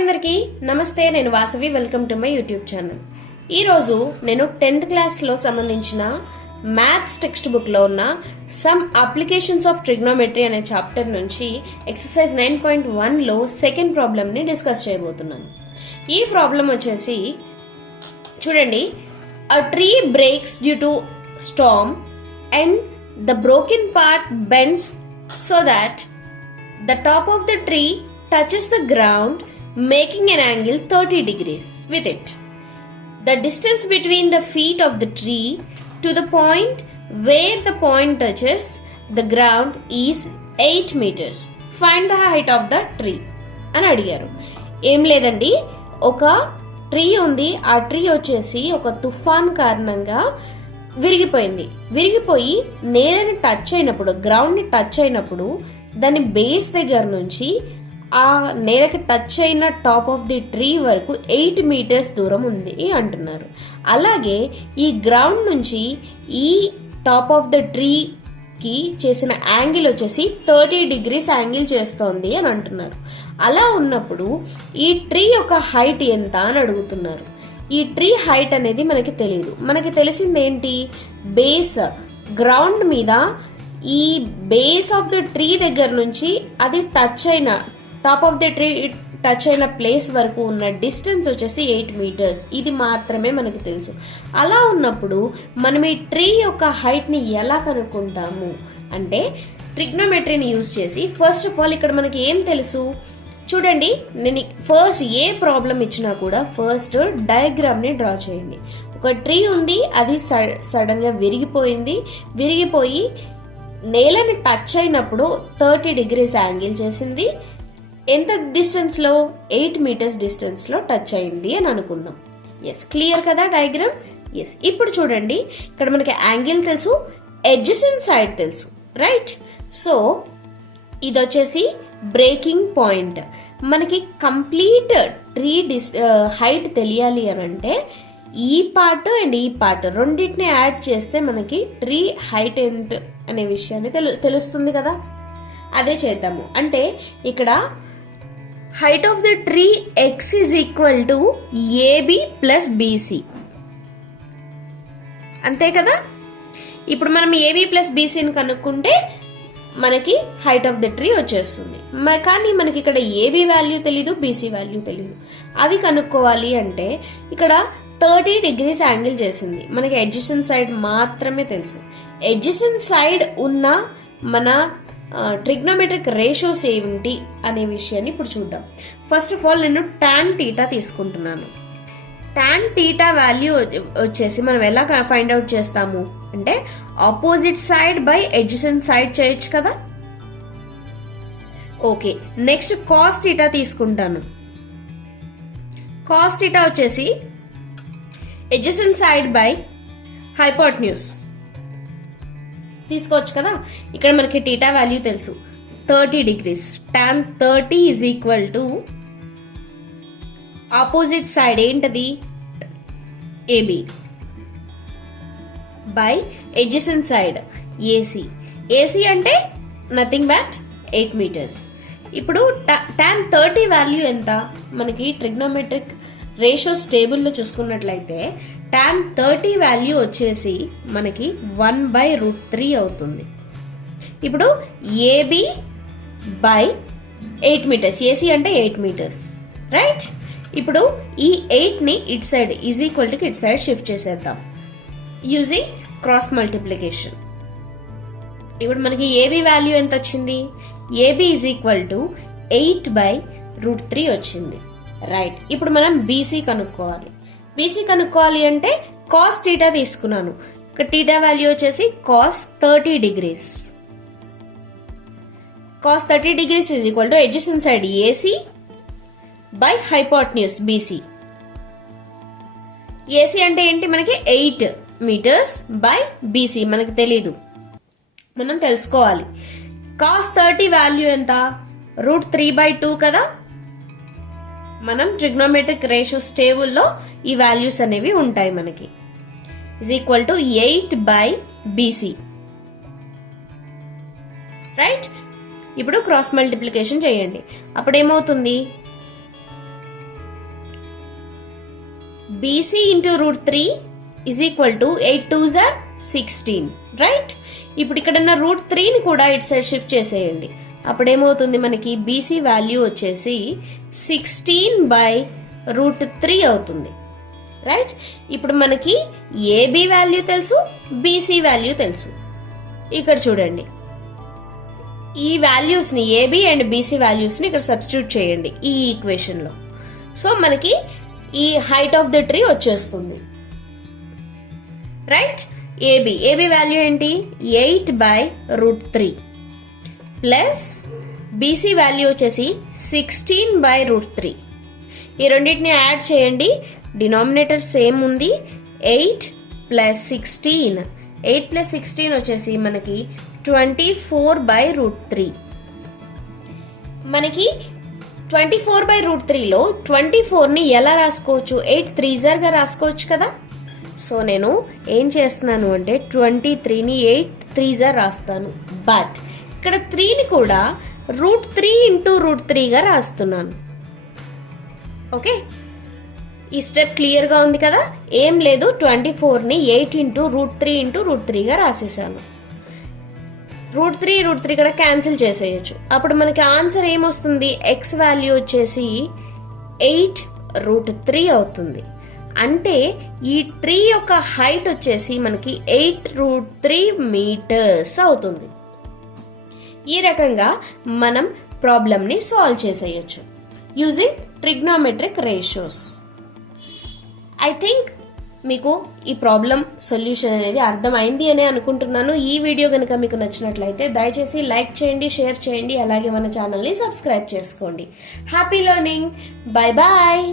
అందరికీ నమస్తే. నేను Vasavi. Welcome to my YouTube channel. ఈరోజు నేను 10th క్లాస్లో సంబంధించిన మ్యాథ్స్ టెక్స్ట్ బుక్లో ఉన్న సమ్ అప్లికేషన్స్ ఆఫ్ ట్రిగ్నోమెట్రీ అనే చాప్టర్ నుంచి ఎక్సర్సైజ్ 9.1లో సెకండ్ ప్రాబ్లమ్ని డిస్కస్ చేయబోతున్నాను. ఈ ప్రాబ్లం వచ్చేసి చూడండి, a tree breaks due to storm and the broken part bends so that the top of the tree touches the ground, making an angle 30 degrees with it. The distance between the feet of the tree to the point where the point touches the ground is 8 meters. Find the height of the tree అని అడిగారు. ఏం లేదండి, ఒక tree ఉంది. ఆ tree వచ్చేసి ఒక తుఫాన్ కారణంగా విరిగిపోయి నేలని టచ్ అయినప్పుడు, గ్రౌండ్ని టచ్ అయినప్పుడు దాని బేస్ దగ్గర నుంచి ఆ నేలకి టచ్ అయిన టాప్ ఆఫ్ ది ట్రీ వరకు 8 మీటర్స్ దూరం ఉంది అంటున్నారు. అలాగే ఈ గ్రౌండ్ నుంచి ఈ టాప్ ఆఫ్ ద ట్రీకి చేసిన యాంగిల్ వచ్చేసి 30 degrees యాంగిల్ చేస్తోంది అని అంటున్నారు. అలా ఉన్నప్పుడు ఈ ట్రీ యొక్క హైట్ ఎంత అని అడుగుతున్నారు. ఈ ట్రీ హైట్ అనేది మనకి తెలియదు. మనకి తెలిసింది ఏంటి? బేస్, గ్రౌండ్ మీద ఈ బేస్ ఆఫ్ ద ట్రీ దగ్గర నుంచి అది టచ్ అయిన top of the tree touch అయిన ప్లేస్ వరకు ఉన్న డిస్టెన్స్ వచ్చేసి 8 మీటర్స్. ఇది మాత్రమే మనకు తెలుసు. అలా ఉన్నప్పుడు మనం ఈ ట్రీ యొక్క హైట్ని ఎలా కనుక్కుంటాము అంటే ట్రిగ్నోమెట్రీని యూజ్ చేసి, ఫస్ట్ ఆఫ్ ఆల్ ఇక్కడ మనకి ఏం తెలుసు చూడండి. నేను ఫస్ట్ ఏ ప్రాబ్లం ఇచ్చినా కూడా ఫస్ట్ డయాగ్రామ్ని డ్రా చేయండి. ఒక ట్రీ ఉంది, అది సడన్గా విరిగిపోయి నేలని టచ్ అయినప్పుడు 30 degrees యాంగిల్ చేసింది. ఎంత డిస్టెన్స్లో? 8 మీటర్స్ డిస్టెన్స్లో టచ్ అయింది అని అనుకుందాం. ఎస్, క్లియర్ కదా డయాగ్రామ్? ఎస్. ఇప్పుడు చూడండి, ఇక్కడ మనకి యాంగిల్ తెలుసు, ఎడ్జసెంట్ సైడ్ తెలుసు, రైట్? సో ఇది వచ్చేసి బ్రేకింగ్ పాయింట్. మనకి కంప్లీట్ ట్రీ హైట్ తెలియాలి అని అంటే ఈ పార్ట్ అండ్ ఈ పార్ట్ రెండింటిని యాడ్ చేస్తే మనకి ట్రీ హైట్ ఎంత అనే విషయాన్ని తెలుస్తుంది కదా. అదే చేద్దాము. అంటే ఇక్కడ height of the tree x is equal to AB plus BC, అంతే కదా. ఇప్పుడు మనం AB ప్లస్ BCని కనుక్కుంటే మనకి హైట్ ఆఫ్ ది ట్రీ వచ్చేస్తుంది. కానీ మనకి ఇక్కడ AB వాల్యూ తెలీదు, BC వాల్యూ తెలీదు. అవి కనుక్కోవాలి అంటే ఇక్కడ 30 degrees యాంగిల్ చేసింది. మనకి ఎడ్జసెంట్ సైడ్ మాత్రమే తెలుసు. ఎడ్జసెంట్ సైడ్ ఉన్న మన ట్రిగ్నోమెట్రిక్ రేషియోస్ ఏమిటి అనే విషయాన్ని ఇప్పుడు చూద్దాం. ఫస్ట్ ఆఫ్ ఆల్ నేను tan θ తీసుకుంటున్నాను. tan θ వాల్యూ వచ్చేసి మనం ఎలా ఫైండ్ అవుట్ చేస్తాము అంటే opposite side by adjacent side చేయొచ్చు కదా. ఓకే, నెక్స్ట్ cos θ తీసుకుంటాను. cos θ వచ్చేసి ఎడ్జసెంట్ సైడ్ బై హైపోటెన్యూస్ తీసుకోవచ్చు కదా. ఇక్కడ మనకి θ వాల్యూ తెలుసు, 30 degrees. tan 30 is equal to opposite side ఏంటది? AB by adjacent side AC అంటే నథింగ్ బట్ 8 మీటర్స్. ఇప్పుడు tan 30 వాల్యూ ఎంత? మనకి ట్రిగ్నోమెట్రిక్ రేషియోస్ టేబుల్లో చూసుకున్నట్లయితే tan 30 వాల్యూ వచ్చేసి మనకి 1/√3 అవుతుంది. ఇప్పుడు AB బై 8 మీటర్స్, AC అంటే 8 మీటర్స్, రైట్? ఇప్పుడు ఈ 8ని it side is equal to it side shift చేసేద్దాం యూజింగ్ క్రాస్ మల్టిప్లికేషన్. ఇప్పుడు మనకి AB వాల్యూ ఎంత వచ్చింది? AB ఈజ్ ఈక్వల్ టు 8/√3 వచ్చింది, రైట్? ఇప్పుడు మనం BC కనుక్కోవాలి. BC కనుక్కోవాలి అంటే cos θ తీసుకున్నాను. ఇక్కడ θ వాల్యూ వచ్చేసి cos 30 degrees. cos 30 degrees is equal to adjacent side AC by hypotenuse BC. AC అంటే ఏంటి? మనకి 8 మీటర్స్ బై BC మనకి తెలీదు, మనం తెలుసుకోవాలి. cos 30 వాల్యూ ఎంత? √3/2 కదా. మనం ట్రిగ్నోమెట్రిక్ రేషియోస్ టేబుల్లో ఈ వాల్యూస్ అనేవి ఉంటాయి మనకి. Is equal to 8/BC, right? ఇప్పుడు క్రాస్ మల్టిప్లికేషన్ చేయండి. అప్పుడు ఏమవుతుంది? BC into root 3 is equal to 8 2s are 16, right? ఇప్పుడు ఇక్కడ ఉన్న రూట్ 3ని కూడా ఇటు సైడ్ షిఫ్ట్ చేసేయండి. అప్పుడేమవుతుంది, మనకి బీసీ వాల్యూ వచ్చేసి 16/√3 అవుతుంది, రైట్? ఇప్పుడు మనకి ఏబి వాల్యూ తెలుసు, బీసీ వాల్యూ తెలుసు. ఇక్కడ చూడండి, ఈ వాల్యూస్ని ఏబి అండ్ బీసీ వాల్యూస్ని ఇక్కడ సబ్స్టిట్యూట్ చేయండి ఈ ఈక్వేషన్లో. సో మనకి ఈ హైట్ ఆఫ్ ద ట్రీ వచ్చేస్తుంది, రైట్? ఏబి వాల్యూ ఏంటి, 8/√3 ప్లస్ బీసీ వాల్యూ వచ్చేసి 16/√3. ఈ రెండింటిని యాడ్ చేయండి, డినామినేటర్ సేమ్ ఉంది. 8 + 16, 8 + 16 వచ్చేసి మనకి 24/√3. మనకి 24/√3లో 24ని ఎలా రాసుకోవచ్చు, 8 3s రాసుకోవచ్చు కదా. సో నేను ఏం చేస్తున్నాను అంటే 23ని 8 3s రాస్తాను. బట్ ఇక్కడ 3ని కూడా √3 × √3గా రాస్తున్నాను. ఓకే, ఈ స్టెప్ క్లియర్గా ఉంది కదా. ఏం లేదు, 24ని 8 × √3 × √3గా రాసేసాను. √3 ఇక్కడ క్యాన్సిల్ చేసేయచ్చు. అప్పుడు మనకి ఆన్సర్ ఏమొస్తుంది, ఎక్స్ వాల్యూ వచ్చేసి 8√3 అవుతుంది. అంటే ఈ ట్రీ యొక్క హైట్ వచ్చేసి మనకి 8√3 మీటర్స్ అవుతుంది. ఈ రకంగా మనం ప్రాబ్లమ్ని సాల్వ్ చేసేయచ్చు using trigonometric ratios. I think మీకు ఈ ప్రాబ్లం సొల్యూషన్ అనేది అర్థమైంది అని అనుకుంటున్నాను. ఈ వీడియో కనుక మీకు నచ్చినట్లయితే దయచేసి లైక్ చేయండి, షేర్ చేయండి, అలాగే మన ఛానల్ని సబ్స్క్రైబ్ చేసుకోండి. Happy learning, bye bye.